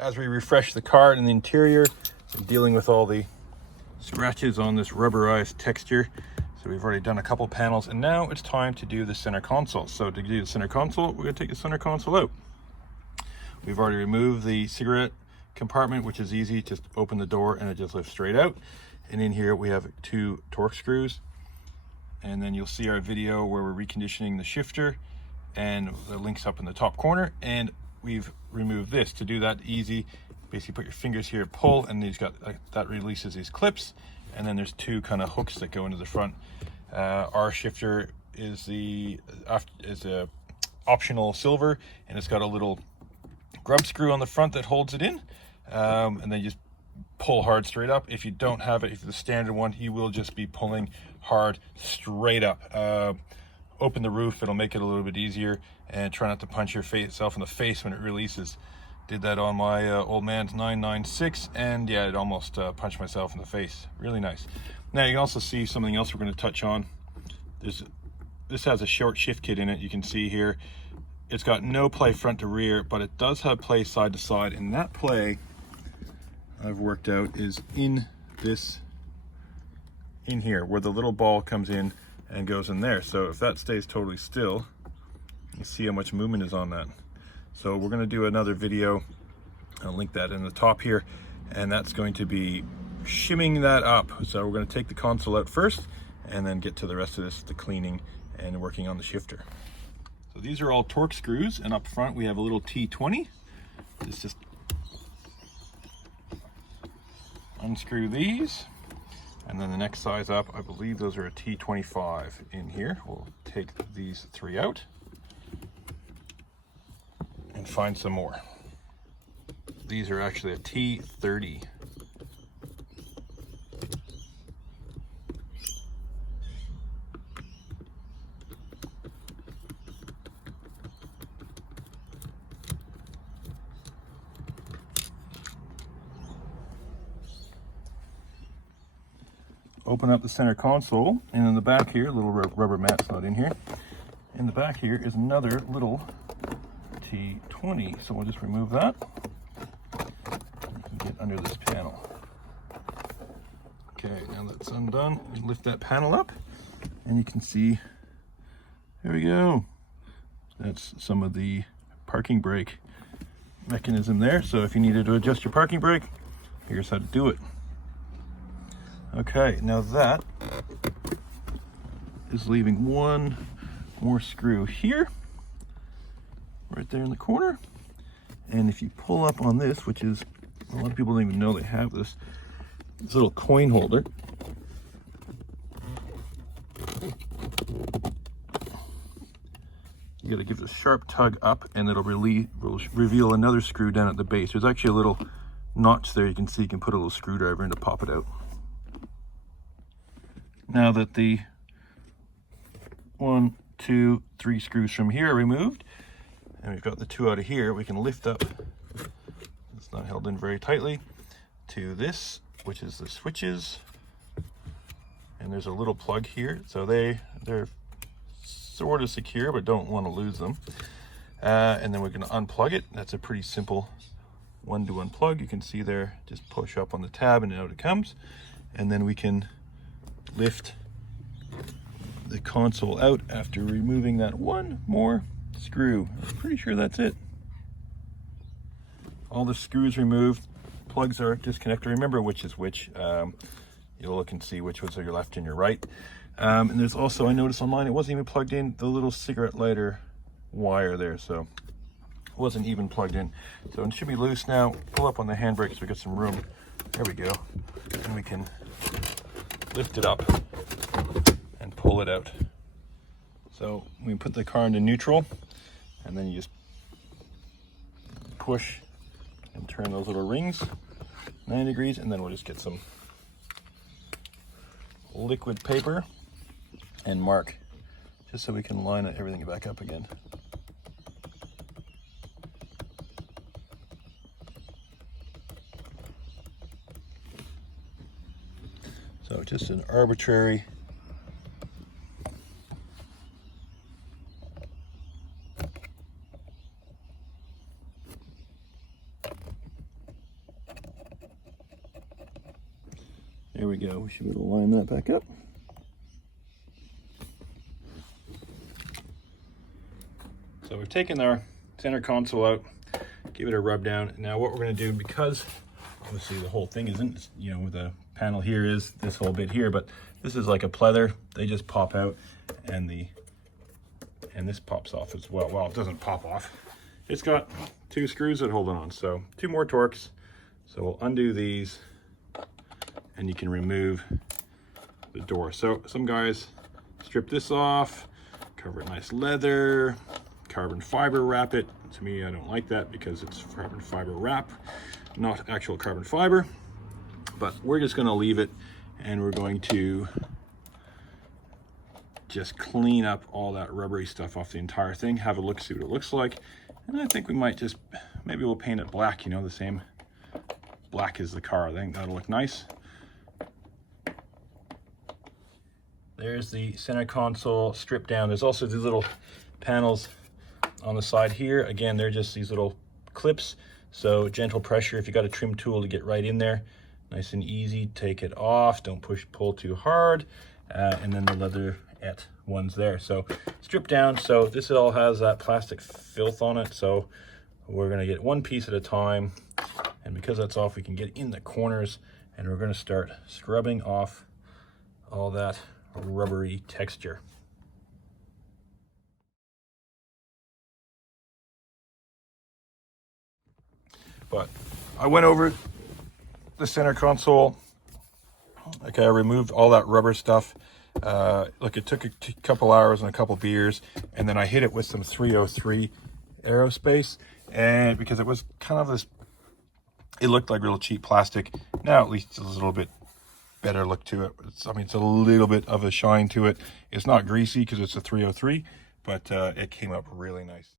as we refresh the car and the interior, and dealing with all the scratches on this rubberized texture. So we've already done a couple panels, and now it's time to do the center console. So to do the center console, we're going to take the center console out. We've already removed the cigarette compartment, which is easy. Just open the door and it just lifts straight out. And in here we have 2 Torx screws. And then you'll see our video where we're reconditioning the shifter, and the link's up in the top corner. And we've removed this. To do that easy, basically put your fingers here, pull, and you've got that releases these clips. And then there's 2 kind of hooks that go into the front. Our shifter is a optional silver, and it's got a little grub screw on the front that holds it in, and then you just pull hard straight up. If you don't have it, if the standard one, you will just be pulling hard straight up. Open the roof, it'll make it a little bit easier, and try not to punch yourself in the face when it releases. Did that on my old man's 996, and yeah, it almost punched myself in the face. Really nice. Now you can also see something else we're going to touch on. This has a short shift kit in it. You can see here it's got no play front to rear, but it does have play side to side, and that play I've worked out is in here where the little ball comes in and goes in there. So if that stays totally still, you see how much movement is on that. So we're going to do another video, I'll link that in the top here, and that's going to be shimming that up. So we're going to take the console out first and then get to the rest of this, the cleaning and working on the shifter. So these are all Torx screws, and up front we have a little T20. Let's just unscrew these, and then the next size up, I believe those are a T25 in here. We'll take these 3 out and find some more. These are actually a T30. Open up the center console, and in the back here, a little rubber mat's not in here. In the back here is another little T20, so we'll just remove that. You can get under this panel. Okay, now that's undone. You lift that panel up, and you can see, there we go. That's some of the parking brake mechanism there. So if you needed to adjust your parking brake, here's how to do it. Okay, now that is leaving one more screw here, right there in the corner. And if you pull up on this, which is, a lot of people don't even know they have this little coin holder. You gotta give it a sharp tug up, and it'll reveal another screw down at the base. There's actually a little notch there, you can see. You can put a little screwdriver in to pop it out. Now that the 1, 2, 3 screws from here are removed, and we've got the 2 out of here, we can lift up, it's not held in very tightly, to this, which is the switches. And there's a little plug here, so they're sort of secure, but don't want to lose them. And then we're going to unplug it. That's a pretty simple one to unplug. You can see there, just push up on the tab and out it comes. And then we can lift the console out after removing that one more screw. I'm pretty sure that's it. All the screws removed, plugs are disconnected. Remember which is which. You'll look and see which ones are your left and your right. And there's also, I noticed on mine, it wasn't even plugged in, the little cigarette lighter wire there, so it wasn't even plugged in. So it should be loose now. Pull up on the handbrake so we get some room. There we go. And we can lift it up and pull it out. So we put the car into neutral, and then you just push and turn those little rings 90 degrees, and then we'll just get some liquid paper and mark, just so we can line everything back up again. So just an arbitrary There we go. We should be able to line that back up. So we've taken our center console out, give it a rub down. Now what we're going to do, because obviously the whole thing isn't, you know, the panel here is this whole bit here, but this is like a pleather. They just pop out, and this pops off as well. Well, it doesn't pop off. It's got 2 screws that hold it on, so 2 more Torx. So we'll undo these, and you can remove the door. So some guys strip this off, cover it nice leather, carbon fiber wrap it. To me, I don't like that because it's carbon fiber wrap, not actual carbon fiber. But we're just going to leave it, and we're going to just clean up all that rubbery stuff off the entire thing, have a look, see what it looks like. And I think we might just, maybe we'll paint it black, you know, the same black as the car. I think that'll look nice. There's the center console stripped down. There's also these little panels on the side here. Again, they're just these little clips. So gentle pressure, if you got a trim tool to get right in there, nice and easy. Take it off, don't pull too hard. And then the leatherette ones there. So stripped down. So this all has that plastic filth on it. So we're gonna get one piece at a time. And because that's off, we can get in the corners, and we're gonna start scrubbing off all that rubbery texture. But I went over the center console. Okay, I removed all that rubber stuff. Look, it took a couple hours and a couple beers, and then I hit it with some 303 aerospace, and because it was kind of this, it looked like real cheap plastic. Now at least it's a little bit better look to it. I mean, it's a little bit of a shine to it. It's not greasy because it's a 303, but it came up really nice.